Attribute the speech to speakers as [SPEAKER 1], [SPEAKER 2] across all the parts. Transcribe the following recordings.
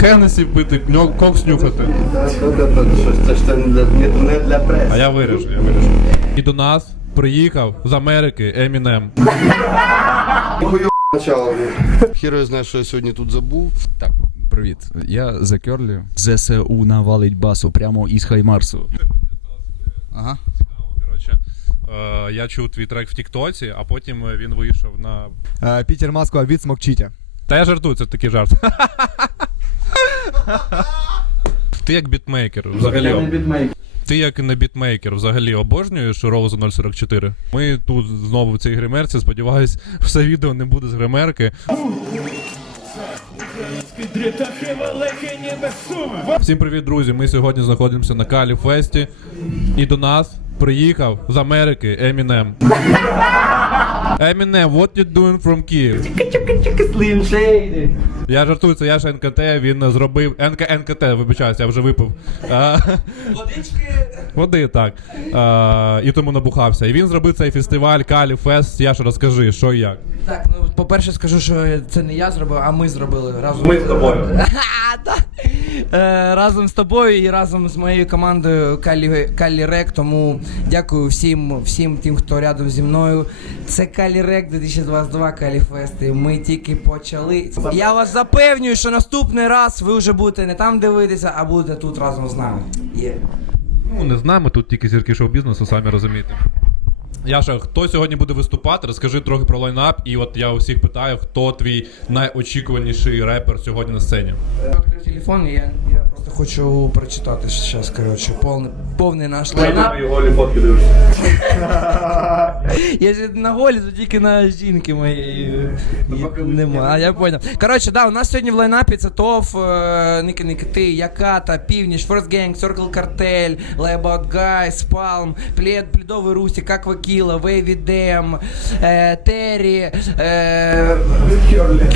[SPEAKER 1] Хенесі пити, кокс нюхати.
[SPEAKER 2] Це ж це не для, преси.
[SPEAKER 1] А я виріжу, я виріжу. І до нас приїхав з Америки Емінем.
[SPEAKER 2] Начало. Хіро я знаю, що я сьогодні тут забув.
[SPEAKER 3] Так, привіт. Я The Curly. ЗСУ навалить басу прямо із Хаймарсу. Ага.
[SPEAKER 1] Коротше, е, я чув твій трек в Тіктоці, а потім він вийшов на.
[SPEAKER 4] Е, Пітер Москва від смокчите.
[SPEAKER 1] Та я жартую, це такий жарт. Ти як бітмейкер взагалі. Ти як не бітмейкер взагалі обожнюєш Роузу 044. Ми тут знову в цій гримерці. Сподіваюсь, все відео не буде з гримерки. Всім привіт, друзі! Ми сьогодні знаходимося на Калі Фесті. І до нас приїхав з Америки Емінем. Емінем, what you doing from Kyiv? Я жартую, це я ж НКТ, він зробив. НК НКТ, вибачаюся, я вже випив. А, Води, так. А, і тому набухався. І він зробив цей фестиваль Калі Фест. Я ж розкажи, що і як.
[SPEAKER 5] Так, ну по-перше, скажу, що це не я зробив, а ми зробили разом.
[SPEAKER 1] Ми з тобою.
[SPEAKER 5] разом з тобою і разом з моєю командою Калі, Калі Рек. Тому дякую всім, всім тим, хто рядом зі мною. Це Калі Рек 2022 Калі Фест. Ми тільки почали. Я вас запевнюю, що наступний раз ви вже будете не там дивитися, а будете тут разом з нами. Є.
[SPEAKER 1] Ну, не з нами, тут тільки зірки шоу-бізнесу, самі розумієте. Яша, хто сьогодні буде виступати? Розкажи трохи про лайнап. І от я усіх питаю, хто твій найочікуваніший репер сьогодні на сцені.
[SPEAKER 5] Я телефон і я, я хочу прочитати зараз, коротше, повний, повний наш лайнап.
[SPEAKER 1] голі фотки дивишся.
[SPEAKER 5] Я ж на голі, то тільки на жінки моєї і нема. А я поняв. Коротше, да, у нас сьогодні в лайнапі це ТОВ, е, Ніки Никити, Яката, Північ, First Gang, Circle Cartel, Lay About Guys, Palm, Плед, Плідовий Русі, Как Вакіла, Вейві Дем, е, Террі, е,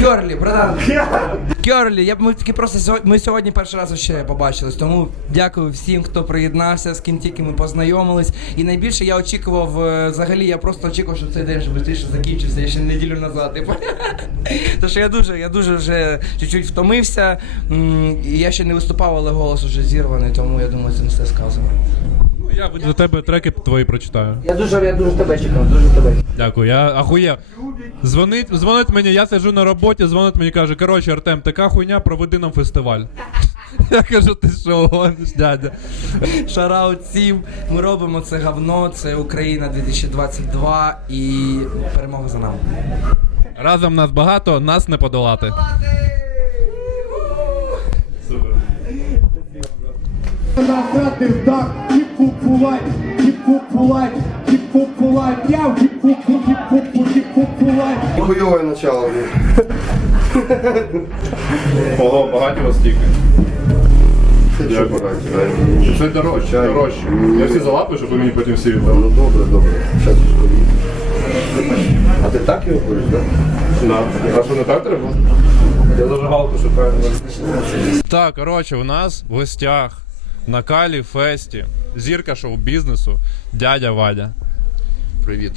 [SPEAKER 5] Кьорлі, братан. Кьорлі, я б ми таки просто сьогодні, ми сьогодні перший раз ще побачились, тому дякую всім, хто приєднався, з ким тільки ми познайомились. І найбільше я очікував, е, взагалі, я просто очікував, що цей день швидше закінчився, я ще неділю назад. Типу. Тому що я дуже, я дуже вже чуть-чуть втомився. І я ще не виступав, але голос вже зірваний, тому я думаю, це не все сказано.
[SPEAKER 1] Ну, я за тебе треки твої прочитаю.
[SPEAKER 5] Я дуже, я дуже тебе чекав, дуже тебе.
[SPEAKER 1] Дякую, я ахуєв. Дзвонить, дзвонить мені, я сиджу на роботі, дзвонить мені, каже, коротше, Артем, така хуйня, проведи нам фестиваль. Я кажу, ти що, гониш, дядя?
[SPEAKER 5] Шараут всім. Ми робимо це говно, це Україна 2022 і перемога за нами.
[SPEAKER 1] Разом нас багато, нас не подолати.
[SPEAKER 6] Насрати так, хіп-хуп фулай, хіп-хуп фулай, хіп-хуп фулай, п'яв, хіп-хуп, хіп-хуп, хіп-хуп фулай.
[SPEAKER 2] Хуйове начало.
[SPEAKER 1] Ого, багаті вас стільки.
[SPEAKER 2] Багаті?
[SPEAKER 1] Це дорожче,
[SPEAKER 2] Чай.
[SPEAKER 1] дорожче. Я всі залапаю, щоб ви мені потім всі віддали.
[SPEAKER 2] Ну добре, добре. Щас А ти так його куриш, так?
[SPEAKER 1] А що не так треба? Я зажигалку шукаю. Так, коротше, у нас в гостях на Калі Фесті зірка шоу-бізнесу, дядя Вадя.
[SPEAKER 2] Привіт.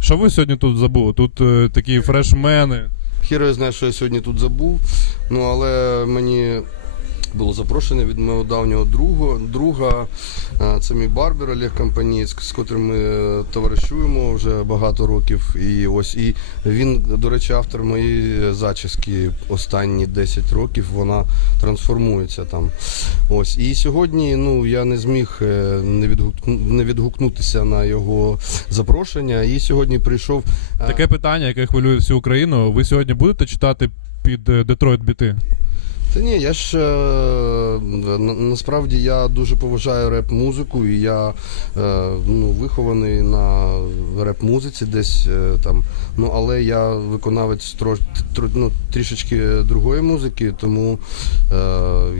[SPEAKER 1] Що ви сьогодні тут забули? Тут е, такі фрешмени.
[SPEAKER 2] Хіро я знаю, що я сьогодні тут забув. Ну але мені було запрошення від мого давнього друга. друга. Е, Це мій барбер Олег Компанієць, з котрим ми е, товаришуємо вже багато років. І ось і він, до речі, автор моєї зачіски останні 10 років. Вона трансформується там. Ось і сьогодні ну я не зміг е, не, відгук... не відгукнутися на його запрошення. І сьогодні прийшов. е,
[SPEAKER 1] Таке питання, яке хвилює всю Україну. Ви сьогодні будете читати під е, Детройт біти?
[SPEAKER 2] Та ні, я ж е, на, насправді я дуже поважаю реп-музику, і я е, ну, вихований на реп-музиці десь е, там. Ну але я виконавець трош, тро, ну, трішечки другої музики, тому е,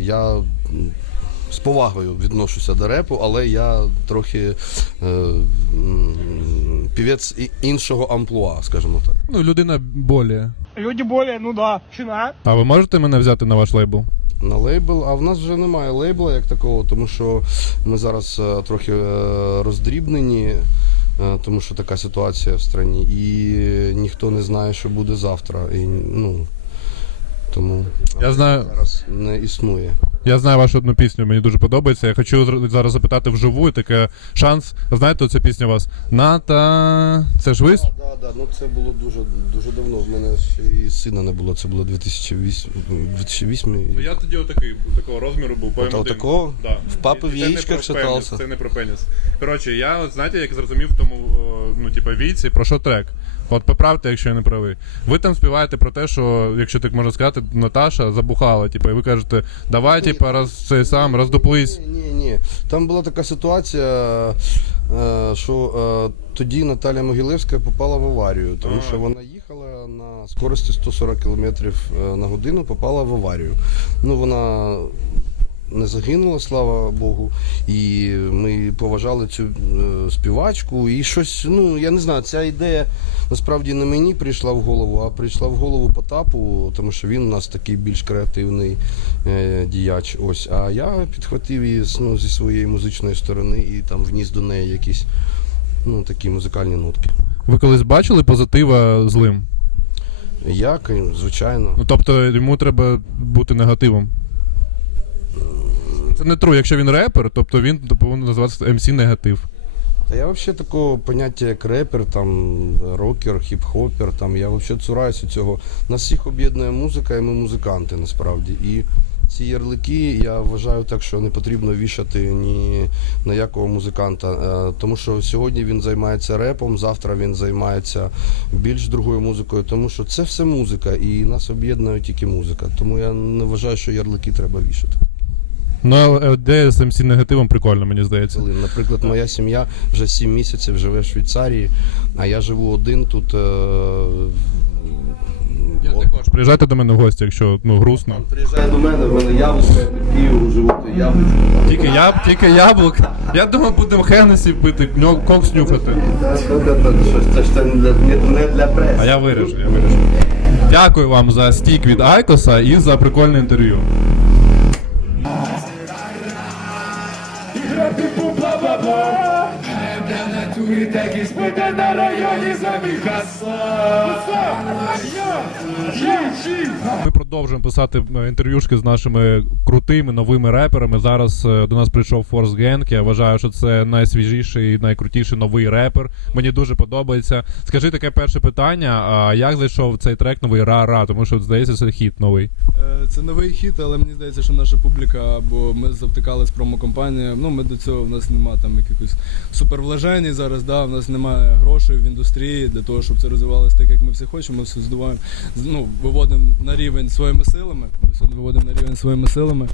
[SPEAKER 2] я з повагою відношуся до репу, але я трохи е, півець іншого амплуа, скажімо так.
[SPEAKER 1] Ну, людина болі.
[SPEAKER 6] Люди более, ну да, чина.
[SPEAKER 1] А ви можете мене взяти на ваш лейбл?
[SPEAKER 2] На лейбл, а в нас вже немає лейбла як такого, тому що ми зараз е, трохи е, роздрібнені, е, тому що така ситуація в країні, і ніхто не знає, що буде завтра. І, ну, Тому
[SPEAKER 1] Я знаю,
[SPEAKER 2] зараз не існує.
[SPEAKER 1] я знаю вашу одну пісню, мені дуже подобається. Я хочу зр- зараз запитати вживу, таке шанс. Знаєте, ця пісня у вас? Ната. Це ж ви?
[SPEAKER 2] Так, да, да, ну це було дуже дуже давно. В мене ще і сина не було. Це було 2008. 2008
[SPEAKER 1] Ну я тоді отакий, такого розміру був,
[SPEAKER 2] От, от такого?
[SPEAKER 1] Да.
[SPEAKER 2] В папи
[SPEAKER 1] І-
[SPEAKER 2] в
[SPEAKER 1] і це не
[SPEAKER 2] яєчках
[SPEAKER 1] про пеніс,
[SPEAKER 2] шатався.
[SPEAKER 1] Це не про пеніс. Коротше, я, от, знаєте, як зрозумів в тому, о, ну, типа, віці, про що трек. От поправте, якщо я не правий. Ви там співаєте про те, що, якщо так можна сказати, Наташа забухала, типу, і ви кажете, давай, типа, роз, цей сам, роздуплись.
[SPEAKER 2] Ні, ні, ні. Там була така ситуація, е, що е, тоді Наталя Могилевська попала в аварію, тому що вона їхала на скорості 140 км на годину, попала в аварію. Ну, вона не загинула, слава Богу. І ми поважали цю е, співачку. І щось, ну я не знаю, ця ідея насправді не мені прийшла в голову, а прийшла в голову Потапу, тому що він у нас такий більш креативний е, діяч. Ось. А я підхватив її ну, зі своєї музичної сторони і там вніс до неї якісь ну, такі музикальні нотки.
[SPEAKER 1] Ви колись бачили позитива злим?
[SPEAKER 2] Я, звичайно.
[SPEAKER 1] Ну, тобто йому треба бути негативом. Це не тру, якщо він репер, тобто він повинен називатися MC негатив.
[SPEAKER 2] Та я взагалі такого поняття як репер, там, рокер, хіп-хопер, там, я взагалі цураюся цього. Нас всіх об'єднує музика, і ми музиканти насправді. І ці ярлики я вважаю так, що не потрібно вішати ні на якого музиканта. Е, Тому що сьогодні він займається репом, завтра він займається більш другою музикою, тому що це все музика, і нас об'єднує тільки музика. Тому я не вважаю, що ярлики треба вішати.
[SPEAKER 1] Ну, ідея з MC негативом прикольно, мені здається.
[SPEAKER 2] Наприклад, моя сім'я вже 7 місяців живе в Швейцарії, а я живу один тут. Е...
[SPEAKER 1] Я також. Приїжджайте до мене в гості, якщо ну, грустно.
[SPEAKER 2] Приїжджає до мене, в мене яблука, я в Києву живу, то яблучко.
[SPEAKER 1] Тільки, яб, тільки яблук. Я думав, будемо Хеннесі пити, кокс нюхати.
[SPEAKER 2] Це ж це не для, не для преси.
[SPEAKER 1] А я виріжу, я виріжу. Дякую вам за стік від Айкоса і за прикольне інтерв'ю. Ми продовжуємо писати е, інтерв'юшки з нашими крутими новими реперами. Зараз е, до нас прийшов Форс Генк. Я вважаю, що це найсвіжіший і найкрутіший новий репер. Мені дуже подобається. Скажи таке перше питання: а як зайшов цей трек новий Ра-Ра? Тому що здається, це хіт новий.
[SPEAKER 7] Е, Це новий хіт, але мені здається, що наша публіка, бо ми завтикали з промокомпанією. Ну, ми до цього в нас немає там якихось супервлажень зараз. Да, в нас немає грошей в індустрії для того, щоб це розвивалося так, як ми всі хочемо. Ми все здуваємо, ну, виводимо на рівень своїми силами. Ми все виводимо на рівень своїми силами.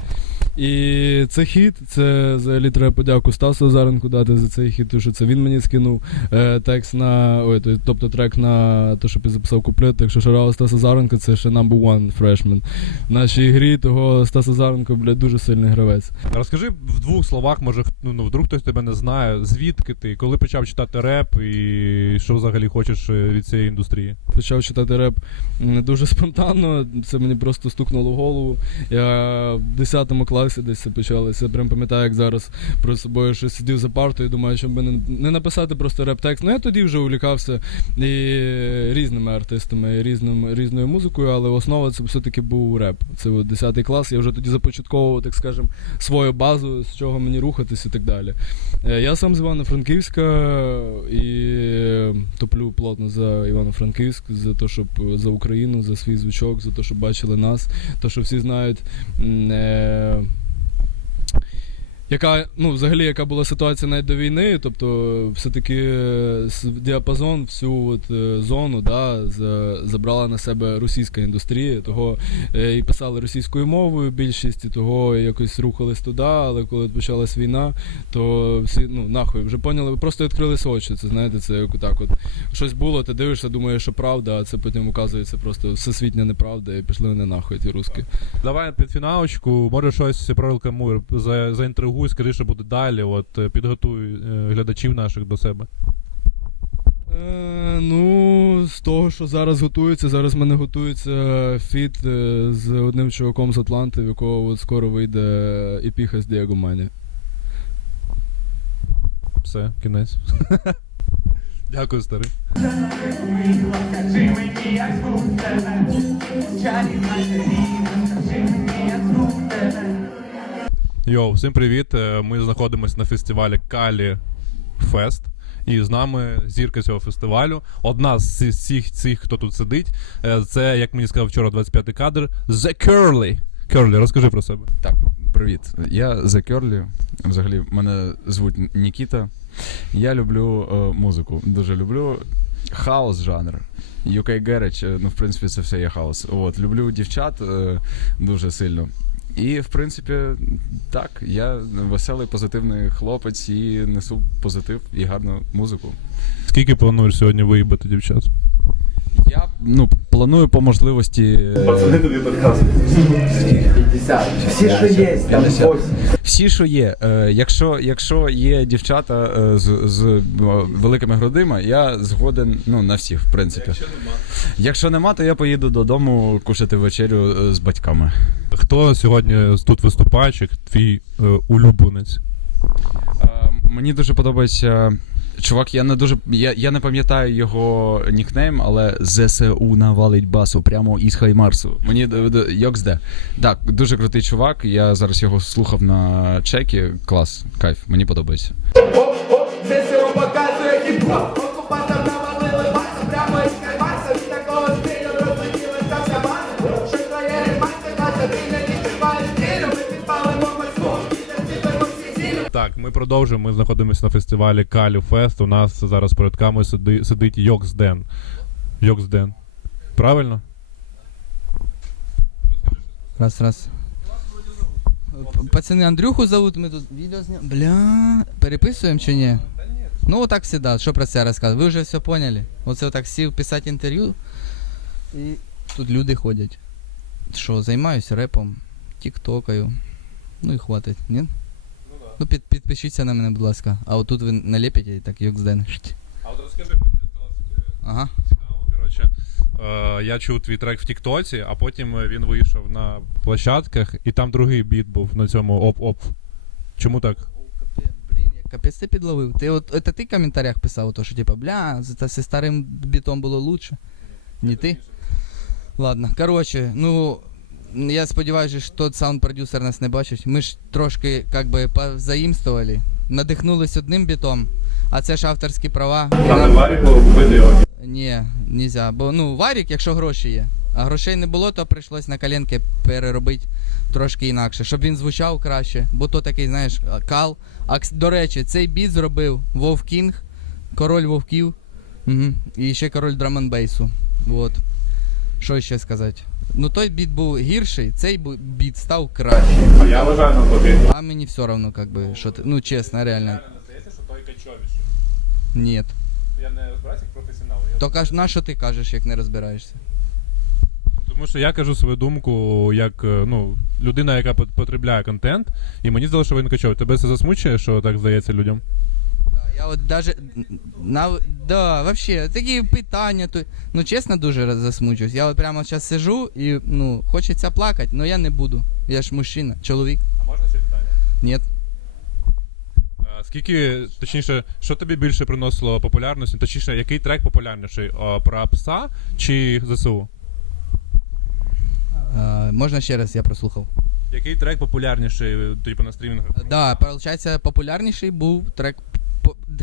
[SPEAKER 7] І це хіт, це взагалі треба подяку Стасу Заренку дати за цей хіт, тому що це він мені скинув е, текст на ой, то- тобто трек на те, щоб я записав куплет. Так що шарава Стаса Заренка, це ще number one freshman в нашій грі, того Стаса Заренко, блядь, дуже сильний гравець.
[SPEAKER 1] Розкажи в двох словах, може, ну, ну, вдруг хтось тебе не знає. Звідки ти, коли почав читати реп, і що взагалі хочеш е, від цієї індустрії?
[SPEAKER 7] Почав читати реп м, дуже спонтанно, це мені просто стукнуло в голову. Я в 10 класі десь це почалося. Прям пам'ятаю, як зараз про собою щось сидів за партою, думаю, щоб не, написати просто реп-текст. Ну я тоді вже увлікався і різними артистами, різним, різною музикою, але основа це все-таки був реп. Це 10 клас. Я вже тоді започатковував, так скажем, свою базу, з чого мені рухатись і так далі. Е, Я сам з Івано-Франківська і топлю плотно за Івано-Франківськ, за те, щоб за Україну, за свій звучок, за те, щоб бачили нас, то, що всі знають. Яка, ну, взагалі, яка була ситуація навіть до війни, тобто, все-таки е, діапазон, всю от, е, зону да, забрала на себе російська індустрія, того е, і писали російською мовою більшість, і того якось рухались туди, але коли почалась війна, то всі, ну, нахуй, вже поняли, просто відкрилися очі. Це знаєте, це як так от щось було, ти дивишся, думаєш, що правда, а це потім оказується просто всесвітня неправда, і пішли вони нахуй, ті русські.
[SPEAKER 1] Давай під фіналочку, може щось прорекламуй, за, заінтригуй, скажи, що буде далі. От е, підготуй е, глядачів наших до себе.
[SPEAKER 7] Е, ну, з того, що зараз готується, зараз в мене готується фіт е, з одним чуваком з Атланти, в якого от скоро вийде епіха з Діего Мані.
[SPEAKER 1] Все, кінець. Дякую, старий. Йоу, всім привіт. Е, Ми знаходимося на фестивалі Калі Фест. І з нами зірка цього фестивалю. Одна з всіх цих, хто тут сидить. е, Це, як мені сказав вчора, 25-й кадр. The Curly. Curly, розкажи про себе.
[SPEAKER 3] Так, привіт. Я The Curly. Взагалі, мене звуть Нікіта. Я люблю е, музику. Дуже люблю хаос жанр. UK Garage, е, ну, в принципі, це все є хаос. От, люблю дівчат е, дуже сильно. І, в принципі, так, я веселий, позитивний хлопець і несу позитив і гарну музику.
[SPEAKER 1] Скільки плануєш сьогодні виїбати дівчат?
[SPEAKER 3] Я ну, планую по можливості.
[SPEAKER 8] Всі, що є, там
[SPEAKER 3] 50.
[SPEAKER 8] ось.
[SPEAKER 3] Всі, що є. Е, якщо, якщо є дівчата е, з, з е, великими грудима, я згоден ну, на всіх, в принципі. Якщо нема. Якщо нема, то я поїду додому кушати вечерю е, з батьками.
[SPEAKER 1] Хто сьогодні тут виступаючих, твій е, улюбленець?
[SPEAKER 3] Е, мені дуже подобається. Чувак, я не дуже. Я, я не пам'ятаю його нікнейм, але ЗСУ навалить басу прямо із Хаймарсу. Мені Йоксде. Так, дуже крутий чувак. Я зараз його слухав на чекі. Клас, кайф, мені подобається.
[SPEAKER 8] Оп, оп, ЗСУ показує хіп-хоп.
[SPEAKER 1] Продовжуємо. Ми знаходимося на фестивалі Калю Фест. У нас зараз перед камерою сиди, сидить Йокс Ден. Правильно?
[SPEAKER 9] Раз, раз. Пацани, Андрюху зовут, ми тут відео зняли. Бля, переписуємо чи ні? Ну, отак всегда, що про це розказувати? Ви вже все поняли. Оце отак сів писати інтерв'ю, і тут люди ходять. Що, займаюся репом, тіктокаю. Ну і хватить, ні? Ну, під, підпишіться на мене, будь ласка. А отут ви налепите і так юксден.
[SPEAKER 1] А от розкажи, мені стало
[SPEAKER 9] Ага.
[SPEAKER 1] цікаво. Коротше, е, я чув твій трек в Тіктоці, а потім е, він вийшов на площадках, і там другий біт був на цьому оп-оп. Чому так?
[SPEAKER 9] Блін, як капець ти підловив. Ти от, це ти в коментарях писав, то, що типа, бля, це зі старим бітом було лучше. Не ти? Ладно, коротше, ну. Я сподіваюся, що тот саунд-продюсер нас не бачить. Ми ж трошки як би позаїмствували, надихнулись одним бітом, а це ж авторські права. Там Варіку Ні, нельзя. Бо ну, Варік, якщо гроші є. А грошей не було, то прийшлось на коленки переробити трошки інакше, щоб він звучав краще. Бо то такий, знаєш, кал. А до речі, цей біт зробив Вов Кінг, король вовків. Угу. І ще король драманбейсу. Вот. Що ще сказати? Ну той біт був гірший, цей біт став кращий. А я вважаю навпаки. А мені все одно, как би, що ти. Ну чесно, реально.
[SPEAKER 1] Здається, що той качовіший.
[SPEAKER 9] Ні.
[SPEAKER 1] Я не розбираюся як професіонал.
[SPEAKER 9] То каж, на що ти кажеш, як не розбираєшся?
[SPEAKER 1] Тому що я кажу свою думку як е, ну, людина, яка потребляє контент, і мені здалося, що він качовий. Тебе це засмучує, що так здається людям?
[SPEAKER 9] Я от даже на да, вообще, такі питання, то ну чесно дуже засмучуюсь. Я от прямо зараз сижу і ну хочеться плакати, але я не буду. Я ж мужчина, чоловік.
[SPEAKER 1] А можна ще питання?
[SPEAKER 9] Ні.
[SPEAKER 1] А Скільки, точніше, що тобі більше приносило популярності? Точніше, який трек популярніший? А, Про пса чи ЗСУ?
[SPEAKER 9] А, можна ще раз, я прослухав.
[SPEAKER 1] Який трек популярніший, типу на стрімінгах?
[SPEAKER 9] Да, получається, популярніший був трек,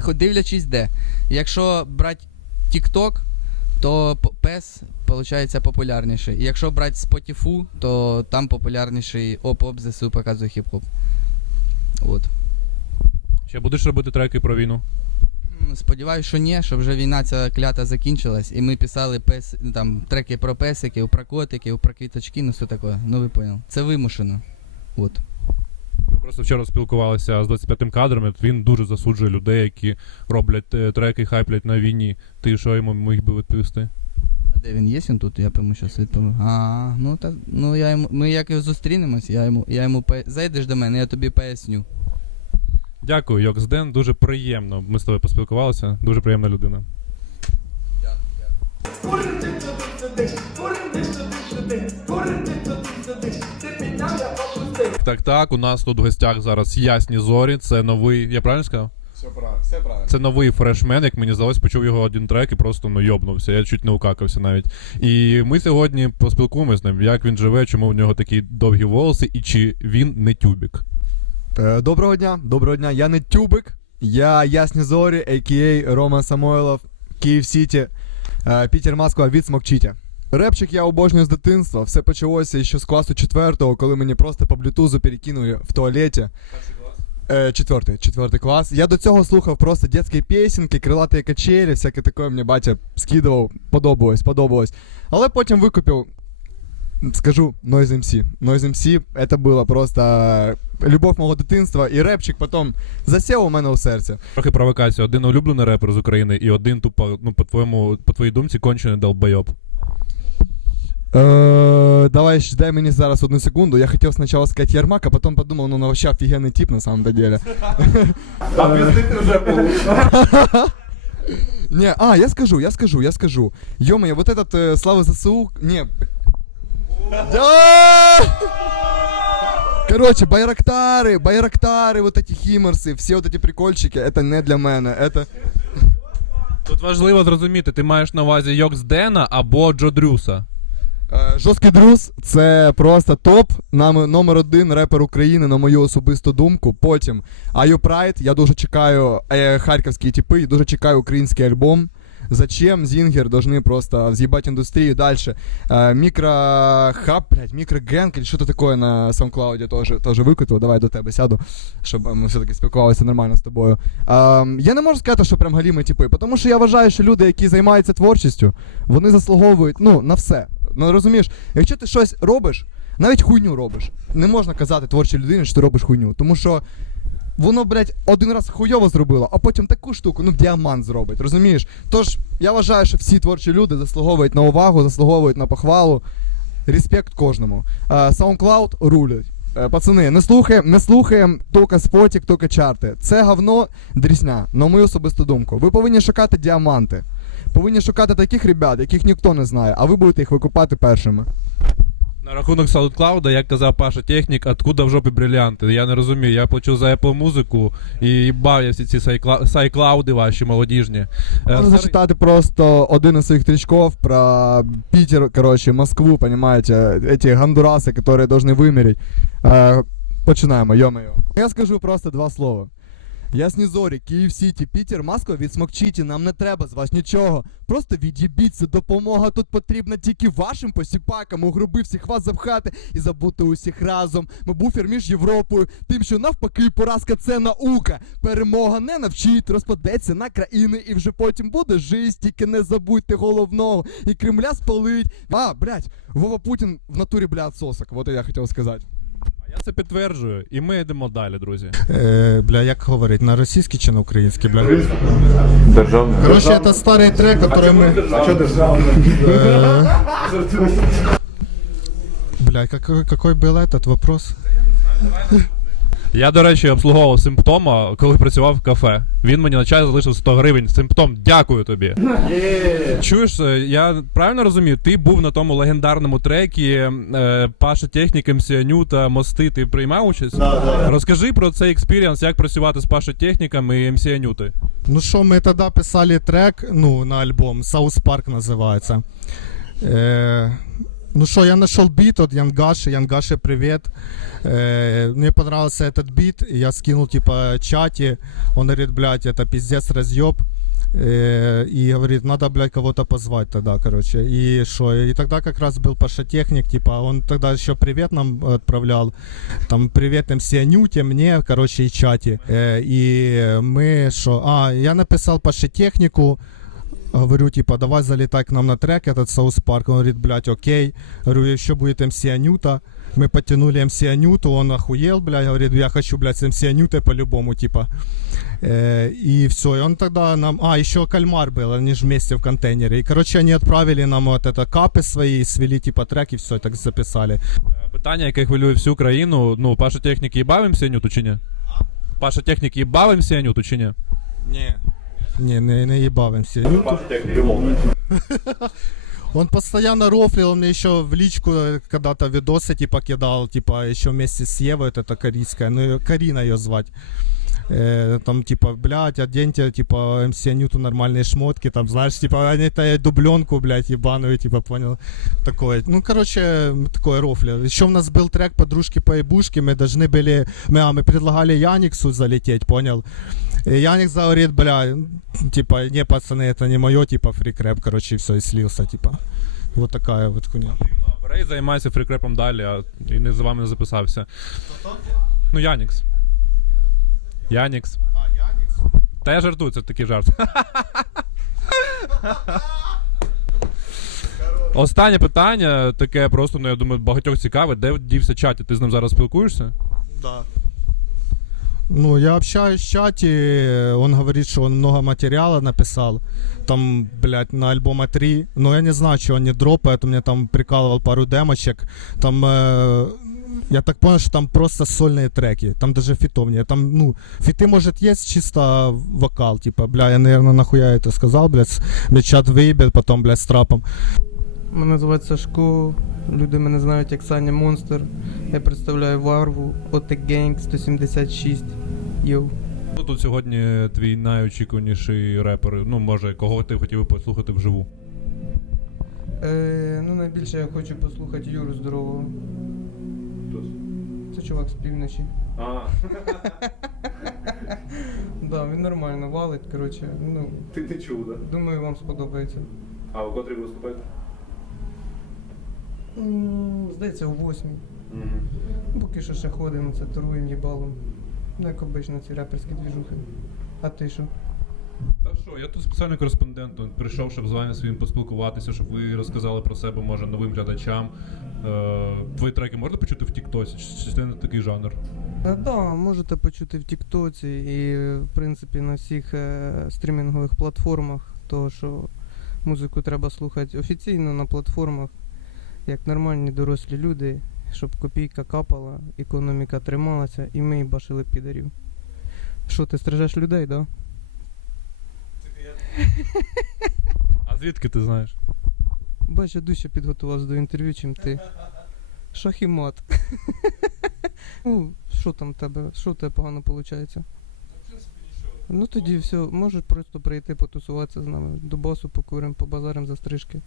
[SPEAKER 9] дивлячись де. Якщо брати TikTok, то п- PES получається популярніший. І якщо брати Spotify, то там популярніший оп-оп ЗСУ показує хіп-хоп. От.
[SPEAKER 1] Ще будеш робити треки про війну?
[SPEAKER 9] Сподіваюсь, що ні, щоб вже війна ця клята закінчилась, і ми писали пес, там, треки про песиків, про котиків, про квіточки, ну все таке. Ну ви поняли. Це вимушено. От.
[SPEAKER 1] Просто вчора спілкувалися з 25-м кадром. і Він дуже засуджує людей, які роблять е, треки, хайплять на війні. Ти що йому міг би відповісти?
[SPEAKER 9] А де він є він тут? Я йому зараз відповім. А, ну так, ну я йому. Ми як його зустрінемось, я йому, я йому пое- зайдеш до мене, я тобі поясню.
[SPEAKER 1] Дякую, Йоксден. Дуже приємно. Ми з тобою поспілкувалися. Дуже приємна людина. Так, так, у нас тут в гостях зараз ясні зорі. Це новий. Я правильно сказав?
[SPEAKER 4] Все правильно, все правильно.
[SPEAKER 1] Це новий фрешмен, як мені здалось, почув його один трек і просто ну йобнувся. Я чуть не укакався навіть. І ми сьогодні поспілкуємося з ним, як він живе, чому в нього такі довгі волоси, і чи він не тюбік.
[SPEAKER 4] Е, Доброго дня, доброго дня. Я не Тюбик, я Ясні Зорі, а.к.а. Рома Самойлов, Київ Сіті, е, Пітер Москва від Смокчіті. Репчик я обожнюю з дитинства. Все почалося ще з класу четвертого, коли мені просто по блютузу перекинули в туалеті. Е, четвертий, четвертий клас. Я до цього слухав просто дитячі пісеньки, крилаті качелі, всяке таке мені батя скидував, подобалось, подобалось. Але потім викупив, скажу, Noise MC. Noise MC это было просто любов мого дитинства, і репчик потім засів у мене у серці.
[SPEAKER 1] Трохи провокація. Один улюблений репер з України і один тупо, ну, по твоєму, по твоїй думці, кончений долбойоб.
[SPEAKER 4] Е, давай ж, дай мені зараз одну секунду. Я хотів спочатку сказати Ярмак, а потім подумав, ну, ну вообще офігенний тип на самом деле.
[SPEAKER 6] А пиздити вже получилось.
[SPEAKER 4] Не, а, я скажу, я скажу, я скажу. Ё-моё, вот этот э, Слава ЗСУ... Не. Да! Короче, байрактары, байрактары, вот эти химорсы, все вот эти прикольчики, это не для мене, это...
[SPEAKER 1] Тут важливо зрозуміти, ти маєш на увазі Йокс Дена або Джо Дрюса.
[SPEAKER 4] Е, Жорсткий друз це просто топ. Нам номер один репер України, на мою особисту думку. Потім Are You Pride, я дуже чекаю е, харківські типи, і дуже чекаю український альбом. Зачем Зінгер должны просто взъебать индустрию дальше? Э, микрохаб, блядь, микрогенг или что-то такое на SoundCloud тоже, тоже викупив. Давай до тебе сяду, щоб ми все-таки спілкувалися нормально з тобою. Ем, я не можу сказати, що прям галіми типи, тому що я вважаю, що люди, які займаються творчістю, вони заслуговують ну, на все. Ну розумієш, якщо ти щось робиш, навіть хуйню робиш, не можна казати творчій людині, що ти робиш хуйню. Тому що воно, блядь, один раз хуйово зробило, а потім таку штуку, ну, діамант зробить, розумієш? Тож я вважаю, що всі творчі люди заслуговують на увагу, заслуговують на похвалу. Респект кожному. Е, SoundCloud рулять. Е, Пацани, не слухаємо, не слухаємо тільки спотік, тільки чарти. Це говно дрісня, на мою особисту думку. Ви повинні шукати діаманти Повинні шукати таких ребят, яких ніхто не знає, а ви будете їх викупати першими.
[SPEAKER 1] На рахунок SoundCloud, як казав Паша Технік, откуда в жопі брилянти? Я не розумію. Я плачу за Apple музику і їбав я всі ці сайкла- сайклауди ваші молодіжні. Е,
[SPEAKER 4] Можна
[SPEAKER 1] старий-
[SPEAKER 4] зачитати просто один из своих тречков про Питер, короче, Москву, понимаете, эти гандурасы, которые должны вымереть. Е, починаємо, йо-моє. Я скажу просто два слова. Ясні зорі, Київ Сіті, Пітер, Москва, відсмокчіть, нам не треба з вас нічого. Просто від'їбіться, допомога тут потрібна тільки вашим посіпакам, у груби всіх вас запхати і забути усіх разом. Ми буфер між Європою, тим, що навпаки, поразка це наука. Перемога не навчить, розпадеться на країни, і вже потім буде жизнь, тільки не забудьте головного. І Кремля спалить. А, блядь, Вова Путін в натурі, блядь, сосок. Вот я хотів сказати
[SPEAKER 1] Я це підтверджую, і ми йдемо далі, друзі.
[SPEAKER 10] Е, бля, як говорить, на російській чи на українській, бля?
[SPEAKER 6] Державний.
[SPEAKER 10] Короче, это старый трек, который мы...
[SPEAKER 6] А що державний?
[SPEAKER 10] Э, Бля, какой, какой был этот вопрос?
[SPEAKER 1] Я, до речі, обслуговував симптома, коли працював в кафе. Він мені на чай залишив 100 гривень. Симптом, дякую тобі. Чуєш, е, я правильно розумію, ти був на тому легендарному трекі е, Паша Технік, МС Анюта, Мости. Ти приймав участь? Розкажи про цей експіріанс, як працювати з Паша Техніком і МС Анюти.
[SPEAKER 10] Ну что, мы тогда писали трек, ну, на альбом, South Park называется. Э, ну что, я нашел бит от Янгаши, Янгаши, привет. Э, мне понравился этот бит, я скинул, типа, чате, он говорит, блядь, это пиздец, разъеб. Э, и говорит, надо, блядь, кого-то позвать тогда, короче. И что, и тогда как раз был Паша Техник, типа, он тогда еще привет нам отправлял. Там, привет МС Анюте, мне, короче, и чате. Э, и мы, что, а, я написал Паше Технику, Говорю, типа, давай залетай к нам на трек, этот Саус Парк. Он говорит, блядь, окей. Говорю, еще будет МС Анюта. Мы подтянули МС Анюту, он охуел, блядь, говорит, я хочу, блядь, с МС Анютой по-любому, типа. Э, и все, и он тогда нам... А, еще Кальмар был, они же вместе в контейнере. И, короче, они отправили нам вот это капы свои, свели, типа, трек, и все, так записали.
[SPEAKER 1] Е, Питання, яке хвилює всю країну. Ну, Паша Технік їбав МС Анюту чи ні? Паша Технік їбав МС Анюту чи ні?
[SPEAKER 10] Не. Не, не, не ебал МС Анюту.
[SPEAKER 6] Паша Технік, умовно.
[SPEAKER 10] Он постоянно рофлил, он мне еще в личку э, когда-то видосы типа кидал, типа еще вместе с Евой, вот это корейская, ну её- Карина ее звать. Э, там, типа, блядь, оденьте, типа, МС Ньюту нормальные шмотки, там, знаешь, типа, они то дубленку, блядь, ебаную, типа, понял? Такое. Ну, короче, такое рофля. Еще у нас был трек «Подружки по ебушке», мы должны были, мы, а, мы предлагали Яниксу залететь, понял? И Яникс говорит, бля, типа, не, пацаны, это не мое, типа, фрик-рэп, короче, и все, и слился, типа. Вот такая вот хуйня.
[SPEAKER 1] Бере і займається фрікрепом далі, а і не за вами не записався. Ну, Янікс. Янікс. А, Янікс? Та я жартую, це такий жарт. Останнє питання, таке просто, ну я думаю, багатьох цікаве. Де дівся чаті? Ти з ним зараз спілкуєшся?
[SPEAKER 10] Да. Ну, я общаюсь в чате, он говорит, что он много материала написал, там, блядь, на альбома 3, но я не знаю, что он не дропает, он мне там прикалывал пару демочек, там, э, я так понял, что там просто сольные треки, там даже фитов нет, там, ну, фиты, может, есть чисто вокал, типа, бля, я, наверное, нахуя это сказал, блядь, с- мне чат выебет потом, блядь, с трапом.
[SPEAKER 11] Мене звати Сашко, люди мене знають як Саня Монстр. Я представляю Варву, Оте Генг 176. Йоу.
[SPEAKER 1] Ну, тут сьогодні твій найочікуваніший репер. Ну, може, кого ти хотів би послухати вживу.
[SPEAKER 11] Е, ну, найбільше я хочу послухати Юру Здорового. Це чувак з півночі.
[SPEAKER 1] А,
[SPEAKER 11] Да, він нормально валить, коротше. Ну,
[SPEAKER 1] ти не чув, да?
[SPEAKER 11] думаю, вам сподобається.
[SPEAKER 1] А у котрій виступаєте?
[SPEAKER 11] М, Здається, у восьмій. Поки що ще ходимо, це туруємо їбалом. Ну, як обично ці реперські двіжухи. А ти що?
[SPEAKER 1] Та що, я тут спеціальний кореспондент, он прийшов, щоб з вами своїм поспілкуватися, щоб ви розказали про себе, може, новим глядачам. Е, твої треки можна почути в Тіктосі? Чи чи це не такий жанр?
[SPEAKER 11] Так, да, можете почути в Тіктоці і, в принципі, на всіх е, стрімінгових платформах, того що музику треба слухати офіційно на платформах, як нормальні дорослі люди, щоб копійка капала, економіка трималася, і ми башили підарів. Що, ти стрижеш людей, да?
[SPEAKER 1] А звідки ти знаєш?
[SPEAKER 11] Бач, я дужче підготувався до інтерв'ю, чим ти. Шах і мат. ну, що там в тебе? Що в тебе погано виходить? Ну тоді все, можеш просто прийти потусуватися з нами. До басу покуримо, побазаримо за стрижки,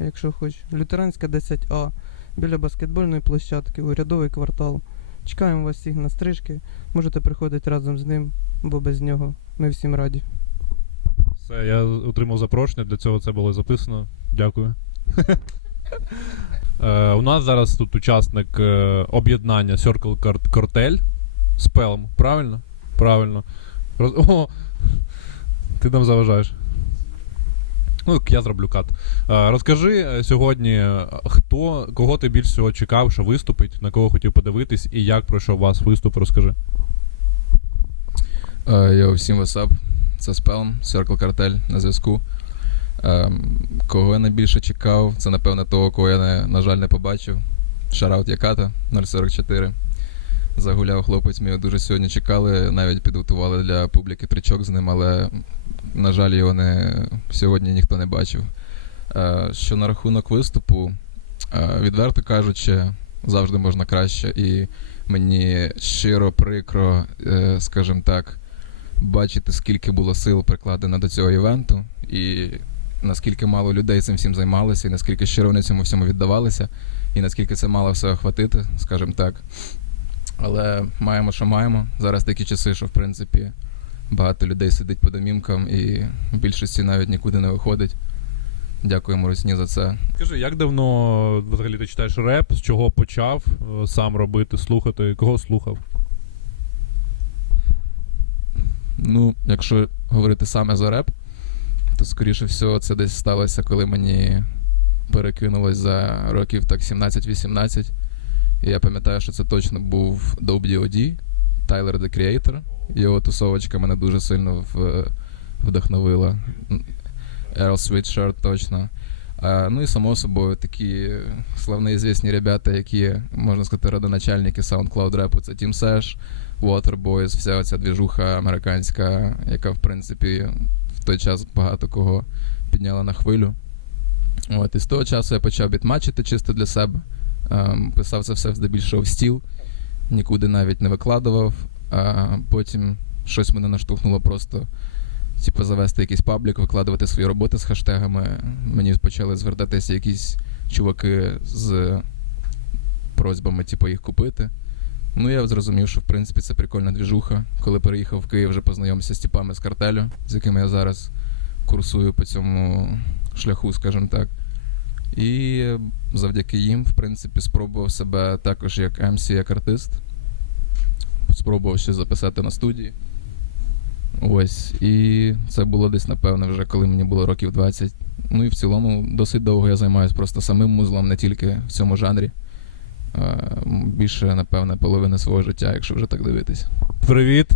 [SPEAKER 11] якщо хочеш. Лютеранська 10А, біля баскетбольної площадки, урядовий квартал. Чекаємо вас всіх на стрижки. Можете приходити разом з ним, бо без нього ми всім раді.
[SPEAKER 1] Все, я отримав запрошення, для цього це було записано. Дякую. Е, у нас зараз тут учасник е, об'єднання Circle Cart- Cartel Spelm, правильно? Правильно. О, ти нам заважаєш. Ну, я зроблю кат. Е, розкажи е, сьогодні, е, хто, кого ти більш всього чекав, що виступить, на кого хотів подивитись, і як пройшов вас виступ, розкажи.
[SPEAKER 12] Йо, всім васап. Це Спелм, Circle Cartel на зв'язку. Ем, Кого я найбільше чекав, це напевне того, кого я, на жаль, не побачив. Шараут Яката 044. Загуляв хлопець, ми його дуже сьогодні чекали, навіть підготували для публіки тричок з ним, але, на жаль, його не, сьогодні ніхто не бачив. Е, Що на рахунок виступу, е, відверто кажучи, завжди можна краще. І мені щиро прикро, е, скажімо так, бачити, скільки було сил прикладено до цього івенту, і наскільки мало людей цим всім займалися, і наскільки щиро вони цьому всьому віддавалися, і наскільки це мало все охватити, скажімо так. Але маємо, що маємо. Зараз такі часи, що в принципі багато людей сидить по домімкам, і в більшості навіть нікуди не виходить. Дякуємо Русні за це.
[SPEAKER 1] Скажи, як давно взагалі ти читаєш реп, з чого почав е, сам робити, слухати, кого слухав?
[SPEAKER 12] Ну, якщо говорити саме за реп, то скоріше всього це десь сталося, коли мені перекинулось за років так 17-18. І я пам'ятаю, що це точно був Dope D.O.D., Tyler the Creator. Його тусовочка мене дуже сильно в, вдохновила. Earl Sweatshirt точно. А, ну і само собою такі славноізвісні ребята, які, можна сказати, родоначальники SoundCloud репу, це Team Sesh, Waterboys, вся оця двіжуха американська, яка, в принципі, в той час багато кого підняла на хвилю. От, і з того часу я почав бітмачити чисто для себе. Ем, писав це все здебільшого в стіл, нікуди навіть не викладував. А потім щось мене наштовхнуло просто типу, завести якийсь паблік, викладувати свої роботи з хештегами. Мені почали звертатися якісь чуваки з просьбами, типу, їх купити. Ну, я зрозумів, що в принципі це прикольна двіжуха. Коли переїхав в Київ, вже познайомився з типами з картелю, з якими я зараз курсую по цьому шляху, скажімо так. І завдяки їм, в принципі, спробував себе також як MC, як артист. Спробував ще записати на студії. Ось. І це було десь, напевно, вже коли мені було років 20. Ну і в цілому досить довго я займаюся просто самим музлом, не тільки в цьому жанрі. Е, Більше, напевно, половини свого життя, якщо вже так дивитись.
[SPEAKER 1] Привіт.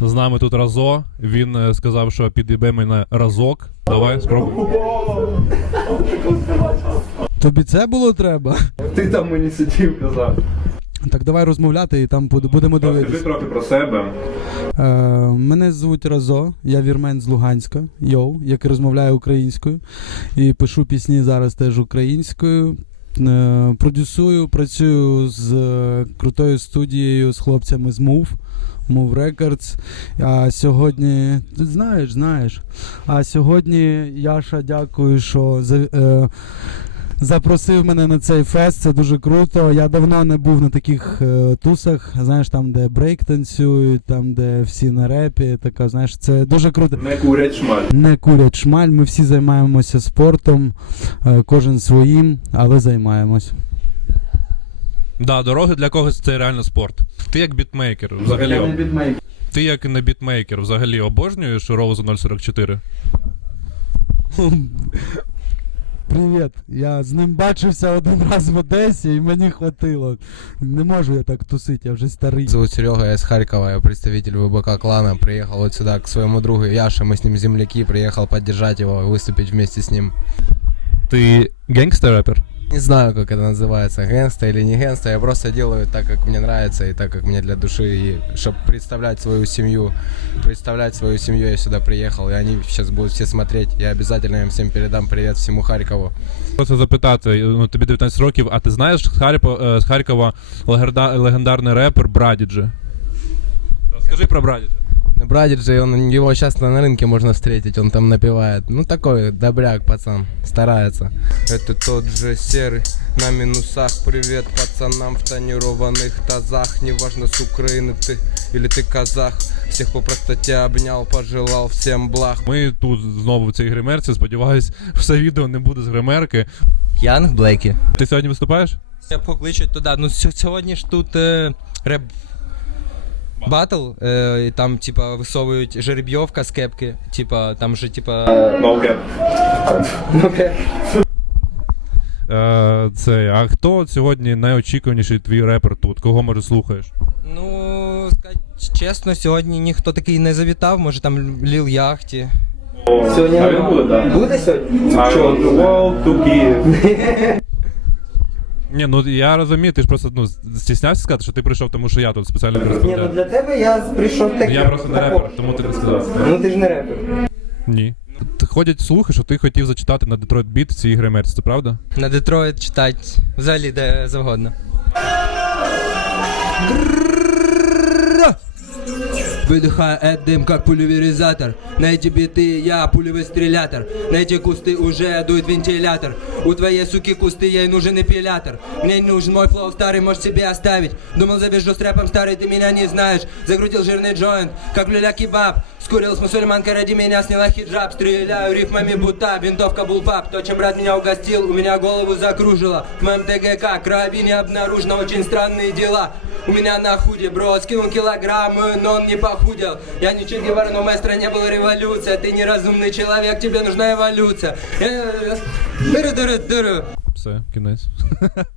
[SPEAKER 1] З нами тут Разо. Він е, сказав, що підійде мене разок. Давай, спробуй.
[SPEAKER 13] Тобі це було треба?
[SPEAKER 1] Ти там мені сидів, казав.
[SPEAKER 13] Так давай розмовляти і там буде- будемо дивитися.
[SPEAKER 1] трохи про себе.
[SPEAKER 13] Е, мене звуть Разо, я вірмен з Луганська, йоу, який розмовляє українською. І пишу пісні зараз теж українською. Е, продюсую, працюю з е, крутою студією з хлопцями з Move. Move Records. А сьогодні, ти знаєш, знаєш. А сьогодні, Яша, дякую, що за, е, запросив мене на цей фест. Це дуже круто. Я давно не був на таких е, тусах, знаєш, там, де брейк танцюють, там, де всі на репі. Така, знаєш, це дуже круто.
[SPEAKER 1] Не курять шмаль.
[SPEAKER 13] Не курять шмаль. Ми всі займаємося спортом, е, кожен своїм, але займаємось.
[SPEAKER 1] Да, дороги для когось це реально спорт. Ти як бітмейкер, взагалі. Ти як не бітмейкер, взагалі обожнюєш Роузу 044?
[SPEAKER 13] Привіт. Я з ним бачився один раз в Одесі і мені хватило. Не можу я так тусити, я вже старий.
[SPEAKER 14] Зовут Серега, я з Харькова, я представитель ВБК клана. Приехал вот сюда к своему другу Яше, мы с ним земляки, приехал поддержать его, выступить вместе с ним.
[SPEAKER 1] Ти гангстер-репер?
[SPEAKER 14] Не знаю, как это называется, генста или не генста, я просто делаю так, как мне нравится и так, как мне для души, и чтобы представлять свою семью, представлять свою семью, я сюда приехал, и они сейчас будут все смотреть, я обязательно им всем передам привет всему Харькову.
[SPEAKER 1] Хочу запитати, ну тобі 19 років, а ти знаєш з, Харпо, е, з Харкова легенда- легендарний репер Брадіджи? Розкажи про Брадіджи.
[SPEAKER 14] Ну, Брадиджи, он, его сейчас на рынке можно встретить, он там напевает. Ну, такой добряк, пацан, старается. Это тот же серый на минусах. Привет пацанам в тонированных тазах. Неважно, с Украины ты или ты казах. Всех по простоте обнял, пожелал всем благ.
[SPEAKER 1] Ми тут знову в цій гримерці. Сподіваюсь, все відео не буде з гримерки.
[SPEAKER 15] Янг Блейкі.
[SPEAKER 1] Ти сьогодні виступаєш?
[SPEAKER 15] Я покличуть туди. Ну сьо- сьогодні ж тут е, реп батл, е, і там, типа, висовують жеребйовка з кепки. Типа, там же, типа.
[SPEAKER 1] Е, це, а хто сьогодні найочікуваніший твій репер тут? Кого може слухаєш?
[SPEAKER 15] Ну, сказати чесно, сьогодні ніхто такий не завітав, може там Ліл Яхті.
[SPEAKER 8] Сьогодні буде, так? Буде сьогодні?
[SPEAKER 1] Ні, ну я розумію, ти ж просто ну, стіснявся сказати, що ти прийшов, тому що я тут спеціально
[SPEAKER 8] Ні, ну
[SPEAKER 1] кореспондент.
[SPEAKER 8] для тебе я прийшов так.
[SPEAKER 1] Я просто не репер, тому ти не сказав.
[SPEAKER 8] Ну ти ж не репер.
[SPEAKER 1] Ні. Т- Ходять слухи, що ти хотів зачитати на Detroit Beat в цій гримерці, це правда?
[SPEAKER 15] На Детройт читать взагалі де завгодно.
[SPEAKER 5] Выдыхая от дым, как пульверизатор На эти биты я пулевый стрелятор На эти кусты уже дует вентилятор. У твоей суки кусты, ей нужен эпилятор. Мне не нужен мой флоу старый, можешь себе оставить. Думал завяжу с рэпом старый, ты меня не знаешь. Закрутил жирный джойнт, как люля кебаб. Скурил с мусульманкой ради меня, сняла хиджаб. Стреляю рифмами будто винтовка булпап То, чем брат меня угостил, у меня голову закружило. В моем ТГК крови не обнаружено Очень странные дела. У меня на худе, бро, скинул килограммы, но он не похудел. Я не Че но в моей стране была революция Ты неразумный человек, тебе нужна эволюция Э, Дыры-дыры-дыры
[SPEAKER 1] Все, кінець.